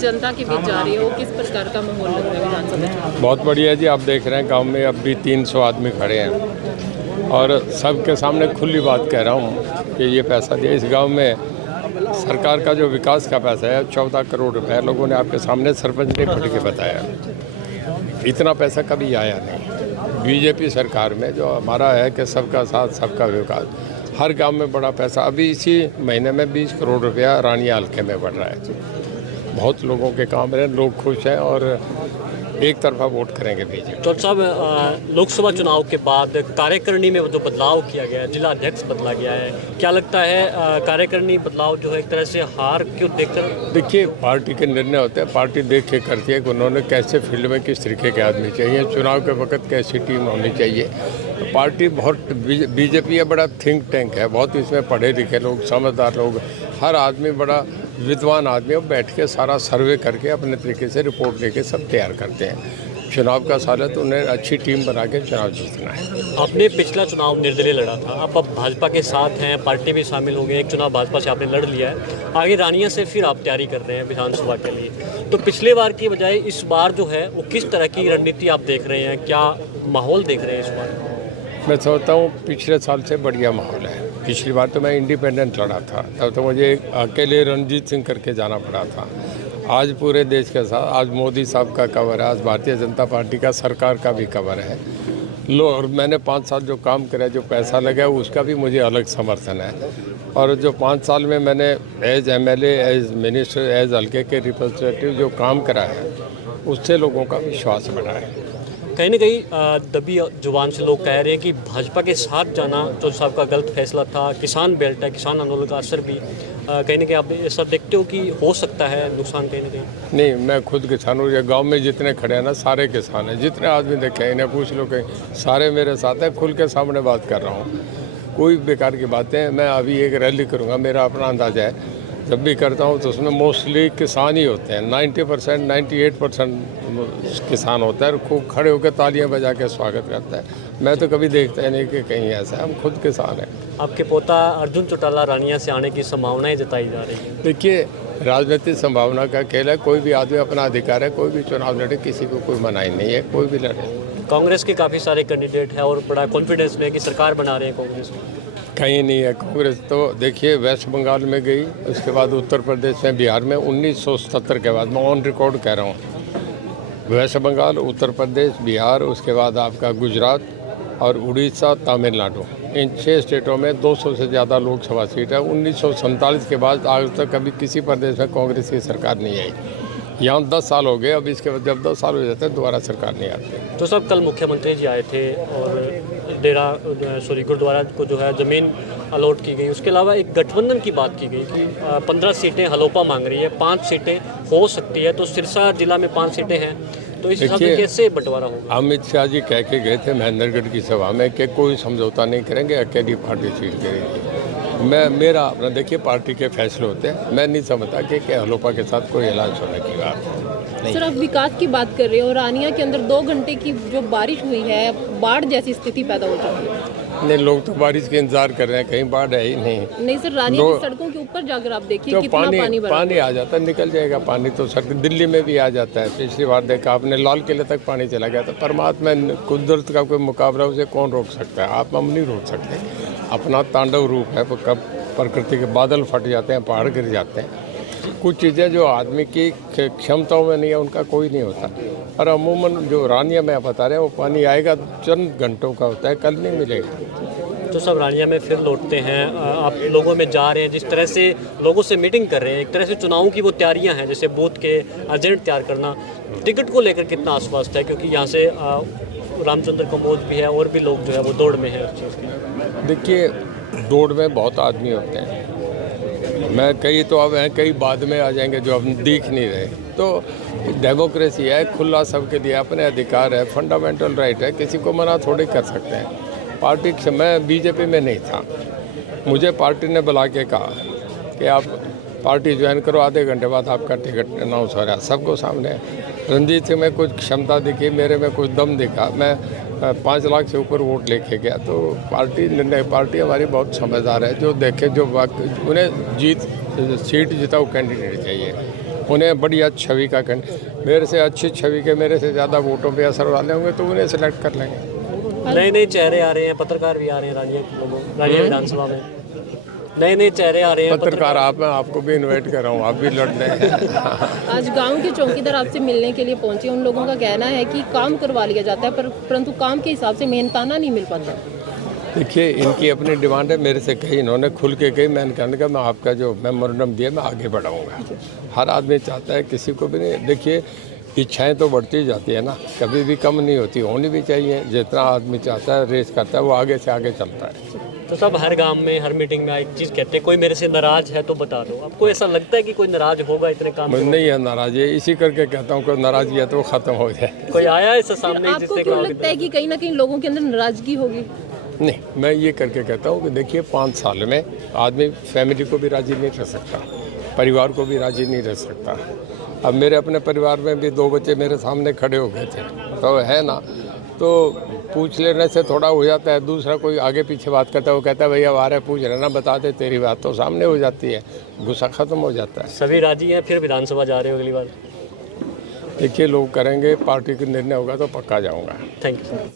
जनता के बीच जा रही है, वो किस प्रकार का माहौल लग रहा है विधानसभा चुनाव? बहुत बढ़िया जी। आप देख रहे हैं गांव में अब भी 300 आदमी खड़े हैं और सबके सामने खुली बात कह रहा हूं कि ये पैसा दिया। इस गांव में सरकार का जो विकास का पैसा है 14 करोड़ रुपए, लोगों ने आपके सामने सरपंच ने खड़ के बताया। इतना पैसा कभी आया नहीं। बीजेपी सरकार में जो हमारा है कि सबका साथ सबका विकास, हर गांव में बड़ा पैसा। अभी इसी महीने में 20 करोड़ रुपया रानिया हल्के में बढ़ रहा है। बहुत लोगों के काम रहे, लोग खुश हैं और एक तरफा वोट करेंगे बीजेपी। तो साहब, लोकसभा चुनाव के बाद कार्यकारिणी में जो बदलाव किया गया है, जिला अध्यक्ष बदला गया है, क्या लगता है कार्यकारिणी बदलाव जो है एक तरह से हार क्यों देखकर? देखिए, पार्टी के निर्णय होते हैं, पार्टी देख के करती है कि उन्होंने कैसे फील्ड में किस तरीके के आदमी चाहिए, चुनाव के वक्त कैसी टीम होनी चाहिए। तो पार्टी बहुत, बीजेपी है बड़ा थिंक टैंक है, बहुत इसमें पढ़े लिखे लोग, समझदार लोग, हर आदमी बड़ा विद्वान आदमी बैठ के सारा सर्वे करके अपने तरीके से रिपोर्ट लेके सब तैयार करते हैं। चुनाव का साल है तो उन्हें अच्छी टीम बना के चुनाव जीतना है। आपने पिछला चुनाव निर्दलीय लड़ा था, आप अब भाजपा के साथ हैं, पार्टी भी शामिल हो गए, एक चुनाव भाजपा से आपने लड़ लिया है, आगे रानिया से फिर आप तैयारी कर रहे हैं विधानसभा के लिए। तो पिछले बार की बजाय इस बार जो है वो किस तरह की रणनीति आप देख रहे हैं, क्या माहौल देख रहे हैं इस बार? मैं सोचता हूँ पिछले साल से बढ़िया माहौल है। पिछली बार तो मैं इंडिपेंडेंट लड़ा था, तब तो मुझे अकेले रणजीत सिंह करके जाना पड़ा था। आज पूरे देश के साथ, आज मोदी साहब का कवर है, आज भारतीय जनता पार्टी का सरकार का भी कवर है। और मैंने 5 साल जो काम करा, जो पैसा लगा उसका भी मुझे अलग समर्थन है। और जो 5 साल में मैंने as MLA, as minister, as हल्के के रिप्रेजेंटेटिव जो काम करा है, उससे लोगों का विश्वास बढ़ा है। कहीं ना कहीं दबी जुबान से लोग कह रहे हैं कि भाजपा के साथ जाना जो साहब का गलत फैसला था, किसान बेल्ट है, किसान आंदोलन का असर भी कहीं ना कहीं आप ऐसा देखते हो कि हो सकता है नुकसान कहीं ना कहीं? नहीं, मैं खुद किसान हूँ। ये गांव में जितने खड़े हैं ना, सारे किसान हैं। जितने आदमी देखे हैं, इन्हें पूछ लो कि सारे मेरे साथ हैं, खुल के सामने बात कर रहा हूँ। कोई बेकार की बातें। मैं अभी एक रैली करूँगा, मेरा अपना अंदाजा है, जब भी करता हूँ तो उसमें मोस्टली किसान ही होते हैं। 90%, 98% किसान होता है और खूब खड़े होकर तालियां बजा के स्वागत करता है। मैं तो कभी देखता ही नहीं कि कहीं ऐसा है। हम खुद किसान हैं। आपके पोता अर्जुन चौटाला रानिया से आने की संभावनाएं जताई जा रही है। देखिए, राजनीतिक संभावना का खेल है। कोई भी आदमी अपना अधिकार है, कोई भी चुनाव लड़े, किसी को कोई मनाही नहीं है, कोई भी लड़े। कांग्रेस के काफ़ी सारे कैंडिडेट हैं और बड़ा कॉन्फिडेंस में कि सरकार बना रहे हैं कांग्रेस में। कहीं नहीं है कांग्रेस। तो देखिए, वेस्ट बंगाल में गई, उसके बाद उत्तर प्रदेश में, बिहार में 1970 के बाद, मैं ऑन रिकॉर्ड कह रहा हूँ, वेस्ट बंगाल, उत्तर प्रदेश, बिहार, उसके बाद आपका गुजरात और उड़ीसा, तमिलनाडु, इन 6 स्टेटों में 200 से ज़्यादा लोकसभा सीट है। 1947 के बाद आज तक कभी किसी प्रदेश में कांग्रेस की सरकार नहीं आई। यहाँ 10 साल हो गए। अब इसके बाद जब 10 साल हो जाते हैं दोबारा सरकार नहीं आती। तो सब कल मुख्यमंत्री जी आए थे और गुरुद्वारा को जो है ज़मीन अलॉट की गई। उसके अलावा एक गठबंधन की बात की गई कि 15 सीटें हलोपा मांग रही है, 5 सीटें हो सकती है। तो सिरसा जिला में 5 सीटें हैं, तो इस हिसाब से कैसे बंटवारा होगा? अमित शाह जी कह के गए थे महेंद्रगढ़ की सभा में कि कोई समझौता नहीं करेंगे, अकेली पार्टी सीट करेगी। मेरा अपना, देखिए, पार्टी के फैसले होते हैं। मैं नहीं समझता कि हलोपा के साथ कोई ऐलान होने की बात नहीं। सर, आप विकास की बात कर रहे हो, रानिया के अंदर 2 घंटे की जो बारिश हुई है, बाढ़ जैसी स्थिति पैदा हो चुकी है। नहीं, लोग तो बारिश के इंतजार कर रहे हैं, कहीं बाढ़ है ही नहीं सर, रानिया की सड़कों के ऊपर जाकर आप देखिए तो कितना पानी आ जाता है, निकल जाएगा पानी। तो सड़क दिल्ली में भी आ जाता है। पिछली बार देखा आपने, लाल किले तक पानी चला गया था। परमात्मा, कुदरत का कोई मुकाबला, उसे कौन रोक सकता है? आप हम नहीं रोक सकते। अपना तांडव रूप है। कब प्रकृति के बादल फट जाते हैं, पहाड़ गिर जाते हैं। कुछ चीज़ें जो आदमी की क्षमताओं में नहीं है, उनका कोई नहीं होता। और अमूमन जो रानिया में बता रहे हैं, वो पानी आएगा चंद घंटों का होता है, कल नहीं मिलेगा। तो सब रानिया में फिर लौटते हैं, आप लोगों में जा रहे हैं, जिस तरह से लोगों से मीटिंग कर रहे हैं, एक तरह से चुनावों की वो तैयारियां हैं, जैसे बूथ के एजेंट तैयार करना, टिकट को लेकर कितना आश्वस्त है? क्योंकि यहाँ से रामचंद्र कम्बोज भी है और भी लोग जो है वो दौड़ में है उस चीज़ की। देखिए, दौड़ में बहुत आदमी होते हैं। मैं कई तो अब हैं, कई बाद में आ जाएंगे जो अब दिख नहीं रहे। तो डेमोक्रेसी है, खुला सबके लिए, अपने अधिकार है, फंडामेंटल राइट है, किसी को मना थोड़ी कर सकते हैं। पार्टी, मैं बीजेपी में नहीं था, मुझे पार्टी ने बुला के कहा कि आप पार्टी ज्वाइन करो, आधे घंटे बाद आपका टिकट अनाउंस हो रहा है सबको सामने। रणजीत सिंह में कुछ क्षमता दिखी, मेरे में कुछ दम दिखा, मैं 5 लाख से ऊपर वोट लेके गया। तो पार्टी हमारी बहुत समझदार है, जो देखे, जो उन्हें सीट जीता वो कैंडिडेट चाहिए। उन्हें बढ़िया छवि का मेरे से अच्छी छवि के, मेरे से ज़्यादा वोटों पे असर वाले होंगे तो उन्हें सेलेक्ट कर लेंगे। नए नए चेहरे आ रहे हैं, पत्रकार भी आ रहे हैं रानिया विधानसभा में, नए नए चेहरे आ रहे हैं। पत्रकार आप, मैं आपको भी इनवाइट कर रहा हूँ, आप भी लड़ लें। आज गांव के चौकीदार आपसे मिलने के लिए पहुंचे। उन लोगों का कहना है कि काम करवा लिया जाता है परंतु काम के हिसाब से मेहनताना नहीं मिल पाता। देखिए, इनकी अपनी डिमांड है, मेरे से कही, इन्होंने खुल के कही, मैंने कहने का मैं आपका जो मेमोरेंडम दिया मैं आगे बढ़ाऊंगा। हर आदमी चाहता है, किसी को भी नहीं। देखिए, इच्छाएं तो बढ़ती जाती है ना, कभी भी कम नहीं होती, होनी भी चाहिए। जितना आदमी चाहता है, रेस करता है, वो आगे से आगे चलता है। तो सब हर गांव में, हर मीटिंग में एक चीज़ कहते हैं, कोई मेरे से नाराज है तो बता दो। आपको ऐसा लगता है कि कोई नाराज होगा इतने काम मुझे नहीं है नाराज, ये इसी करके कहता हूँ कि नाराजगी है तो वो खत्म हो जाए। कोई आया ऐसा सामने आपको जिससे क्यों लगता है कि कहीं ना कहीं लोगों के अंदर नाराजगी होगी? नहीं, मैं ये करके कहता हूँ कि देखिए, 5 साल में आदमी फैमिली को भी राजी नहीं रह सकता, परिवार को भी राजी नहीं रह सकता। अब मेरे अपने परिवार में भी 2 बच्चे मेरे सामने खड़े हो गए थे, तो है ना, तो पूछ लेने से थोड़ा हो जाता है। दूसरा कोई आगे पीछे बात करता है, वो कहता है भैया आ रहे पूछ रहे ना, बता दे, तेरी बात तो सामने हो जाती है, गुस्सा खत्म हो जाता है। सभी राजी हैं, फिर विधानसभा जा रहे हो अगली बार? देखिए, लोग करेंगे, पार्टी का निर्णय होगा तो पक्का जाऊँगा। Thank you.